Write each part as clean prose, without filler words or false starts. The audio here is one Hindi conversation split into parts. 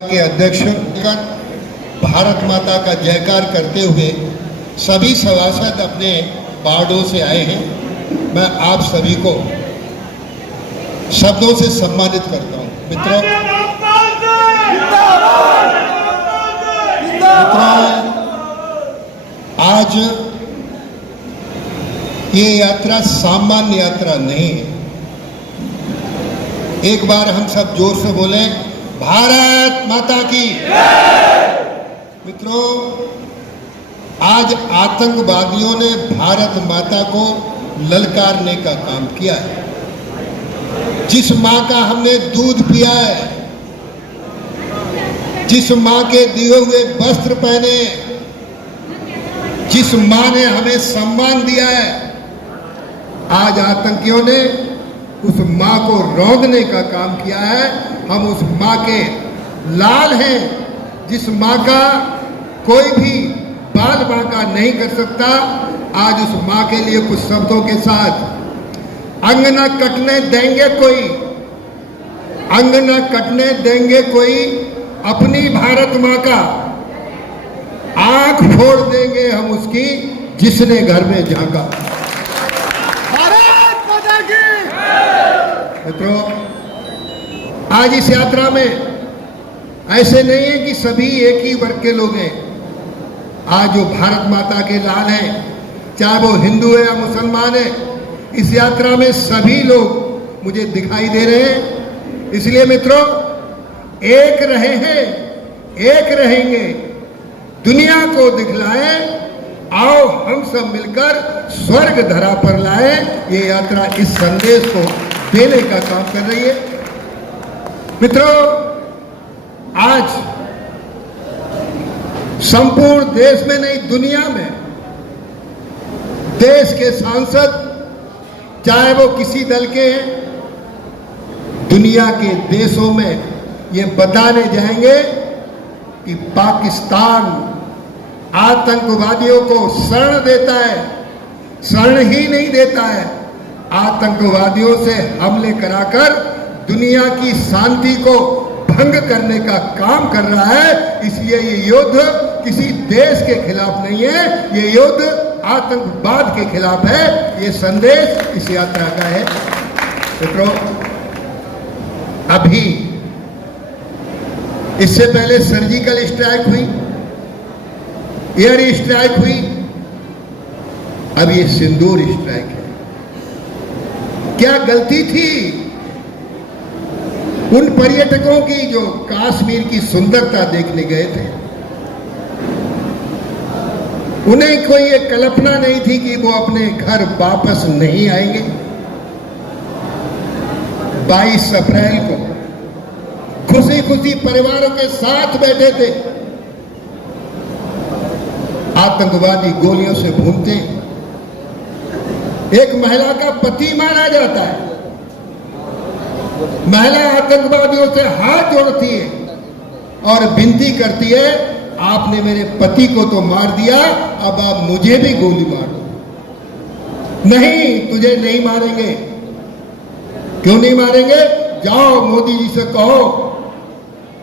के अध्यक्ष भारत माता का जयकार करते हुए सभी सभासद अपने वार्डों से आए हैं। मैं आप सभी को शब्दों से सम्मानित करता हूं। मित्रों, आज ये यात्रा सामान्य यात्रा नहीं है। एक बार हम सब जोर से बोलें, भारत माता की। मित्रों, आज आतंकवादियों ने भारत माता को ललकारने का काम किया है। जिस मां का हमने दूध पिया है, जिस मां के दिए हुए वस्त्र पहने, जिस मां ने हमें सम्मान दिया है, आज आतंकियों ने उस मां को रौंदने का काम किया है। हम उस मां के लाल हैं, जिस मां का कोई भी बाल बांका नहीं कर सकता। आज उस मां के लिए कुछ शब्दों के साथ, अंग न कटने देंगे कोई, अंग न कटने देंगे कोई, अपनी भारत मां का आंख फोड़ देंगे हम उसकी जिसने घर में झांका। भारत माता की। मित्रों, आज इस यात्रा में ऐसे नहीं है कि सभी एक ही वर्ग के लोग हैं। आज जो भारत माता के लाल हैं, चाहे वो हिंदू है या मुसलमान है, इस यात्रा में सभी लोग मुझे दिखाई दे रहे हैं। इसलिए मित्रों, एक रहे हैं, एक रहेंगे, दुनिया को दिखलाएं, आओ हम सब मिलकर स्वर्ग धरा पर लाएं। ये यात्रा इस संदेश को देने का काम कर रही है। मित्रों, आज संपूर्ण देश में नहीं, दुनिया में देश के सांसद, चाहे वो किसी दल के हैं, दुनिया के देशों में ये बताने जाएंगे कि पाकिस्तान आतंकवादियों को शरण देता है। शरण ही नहीं देता है, आतंकवादियों से हमले कराकर दुनिया की शांति को भंग करने का काम कर रहा है। इसलिए ये युद्ध किसी देश के खिलाफ नहीं है, ये युद्ध आतंकवाद के खिलाफ है। ये संदेश इस यात्रा का है। मित्रों, अभी इससे पहले सर्जिकल स्ट्राइक हुई, एयर स्ट्राइक हुई, अब ये सिंदूर स्ट्राइक है। क्या गलती थी उन पर्यटकों की जो कश्मीर की सुंदरता देखने गए थे? उन्हें कोई ये कल्पना नहीं थी कि वो अपने घर वापस नहीं आएंगे। 22 अप्रैल को खुशी खुशी परिवारों के साथ बैठे थे, आतंकवादी गोलियों से भूनते, एक महिला का पति मारा जाता है, महिला आतंकवादियों से हाथ जोड़ती है और विनती करती है, आपने मेरे पति को तो मार दिया, अब आप मुझे भी गोली मार दो। नहीं, तुझे नहीं मारेंगे। क्यों नहीं मारेंगे? जाओ मोदी जी से कहो,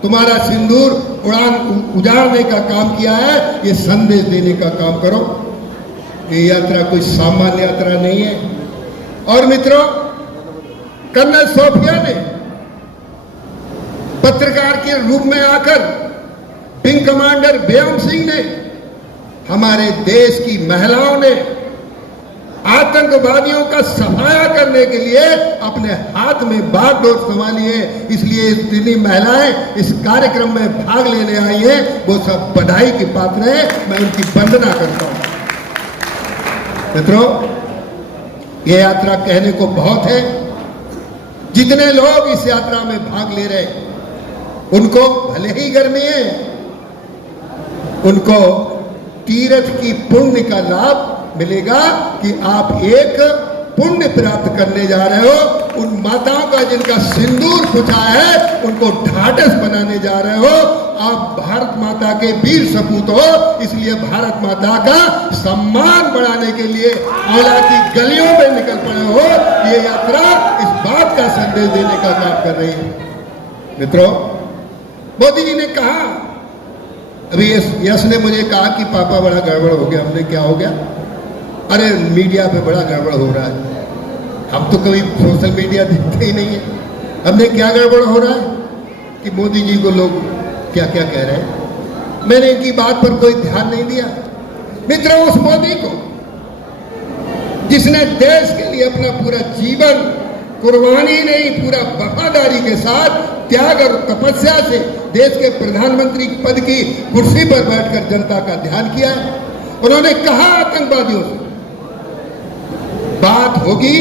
तुम्हारा सिंदूर उजाड़ने का काम किया है, ये संदेश देने का काम करो। ये यात्रा कोई सामान्य यात्रा नहीं है। और मित्रों, कर्नल सोफिया ने पत्रकार के रूप में आकर, विंग कमांडर बेगम सिंह ने, हमारे देश की महिलाओं ने आतंकवादियों का सफाया करने के लिए अपने हाथ में बागडोर संभाली है। इसलिए इतनी महिलाएं इस कार्यक्रम में भाग लेने आई हैं, वो सब बधाई के पात्र हैं। मैं उनकी वंदना करता हूं। मित्रों, ये यात्रा कहने को बहुत है। जितने लोग इस यात्रा में भाग ले रहे, उनको भले ही गर्मी है, उनको तीर्थ की पुण्य का लाभ मिलेगा कि आप एक पुण्य प्राप्त करने जा रहे हो। उन माताओं का जिनका सिंदूर पुछा है, उनको ढाढ़स बनाने जा रहे हो। आप भारत माता के वीर सपूत हो, इसलिए भारत माता का सम्मान बढ़ाने के लिए आला की गलियों में निकल पड़े हो। ये यात्रा इस बात का संदेश देने का काम कर रही है। मित्रों, मोदी जी ने कहा, अभी यश ने मुझे कहा कि पापा बड़ा गड़बड़ हो गया। हमने क्या हो गया? अरे मीडिया पे बड़ा गड़बड़ हो रहा है। हम तो कभी सोशल मीडिया देखते ही नहीं है। हमने क्या गड़बड़ हो रहा है कि मोदी जी को लोग क्या क्या कह रहे हैं। मैंने इनकी बात पर कोई ध्यान नहीं दिया। मित्रों, उस मोदी को जिसने देश के लिए अपना पूरा जीवन कुर्बानी नहीं, पूरा वफादारी के साथ त्याग और तपस्या से देश के प्रधानमंत्री पद की कुर्सी पर बैठकर जनता का ध्यान किया है। उन्होंने कहा आतंकवादियों से बात होगी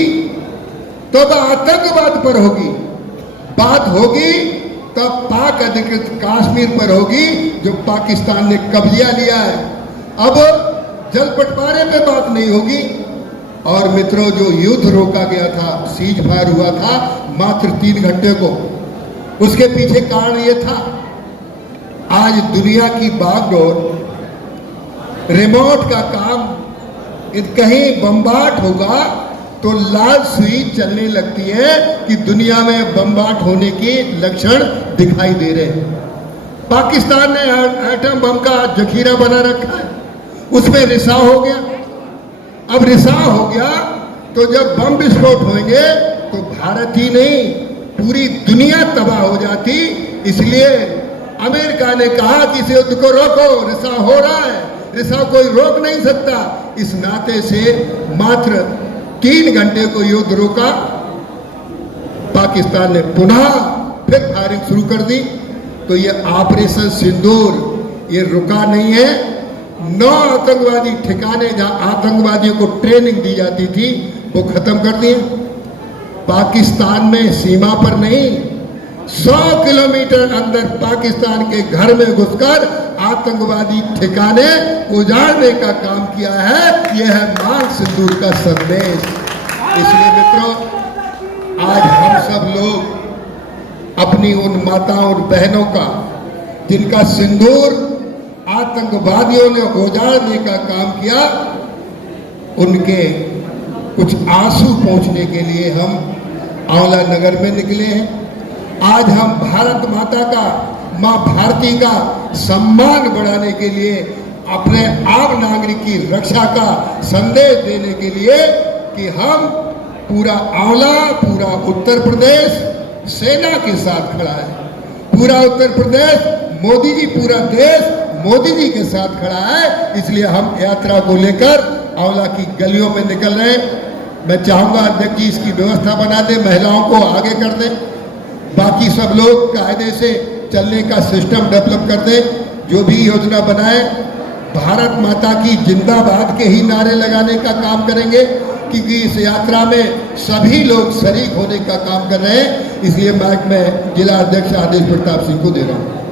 तो वह आतंकवाद पर होगी, बात होगी तब पाक अधिकृत कश्मीर पर होगी जो पाकिस्तान ने कब्जा लिया है। अब जल बंटवारे पे बात नहीं होगी। और मित्रों, जो युद्ध रोका गया था, सीज फायर हुआ था मात्र 3 घंटे को, उसके पीछे कारण यह था, आज दुनिया की बागडोर, रिमोट का काम, कहीं बम्बार्ड होगा तो लाल सुई चलने लगती है कि दुनिया में बम्बार्ड होने के लक्षण दिखाई दे रहे हैं। पाकिस्तान ने एटम बम का जखीरा बना रखा है, उसमें रिसाव हो गया। अब रिसाव हो गया तो जब बम विस्फोट होंगे तो भारत ही नहीं पूरी दुनिया तबाह हो जाती। इसलिए अमेरिका ने कहा कि इस युद्ध को रोको, रिसाव हो रहा है, रिसाव कोई रोक नहीं सकता। इस नाते से मात्र 3 घंटे को युद्ध रोका। पाकिस्तान ने पुनः फिर फायरिंग शुरू कर दी। तो ये ऑपरेशन सिंदूर ये रुका नहीं है। 9 आतंकवादी ठिकाने जहां आतंकवादियों को ट्रेनिंग दी जाती थी वो खत्म कर दिए। पाकिस्तान में सीमा पर नहीं, 100 किलोमीटर अंदर पाकिस्तान के घर में घुसकर आतंकवादी ठिकाने उजाड़ने का काम किया है। यह है मांग सिंदूर का संदेश। इसलिए मित्रों, आज हम सब लोग अपनी उन माताओं और बहनों का जिनका सिंदूर आतंकवादियों ने उजाड़ने का काम किया, उनके कुछ आंसू पहुंचने के लिए हम आंवला नगर में निकले हैं। आज हम भारत माता का, मां भारती का सम्मान बढ़ाने के लिए, अपने आम नागरिक की रक्षा का संदेश देने के लिए कि हम पूरा आंवला, पूरा उत्तर प्रदेश सेना के साथ खड़ा है। पूरा उत्तर प्रदेश, मोदी जी, पूरा देश मोदी जी के साथ खड़ा है। इसलिए हम यात्रा को लेकर आंवला की गलियों में निकल रहे हैं। मैं चाहूंगा अध्यक्ष जी इसकी व्यवस्था बना दें, महिलाओं को आगे कर दें, बाकी सब लोग कायदे से चलने का सिस्टम डेवलप कर दें। जो भी योजना बनाए, भारत माता की जिंदाबाद के ही नारे लगाने का काम करेंगे, क्योंकि इस यात्रा में सभी लोग शरीक होने का काम कर रहे हैं। इसलिए मैं जिला अध्यक्ष आदेश प्रताप सिंह को दे रहा हूँ।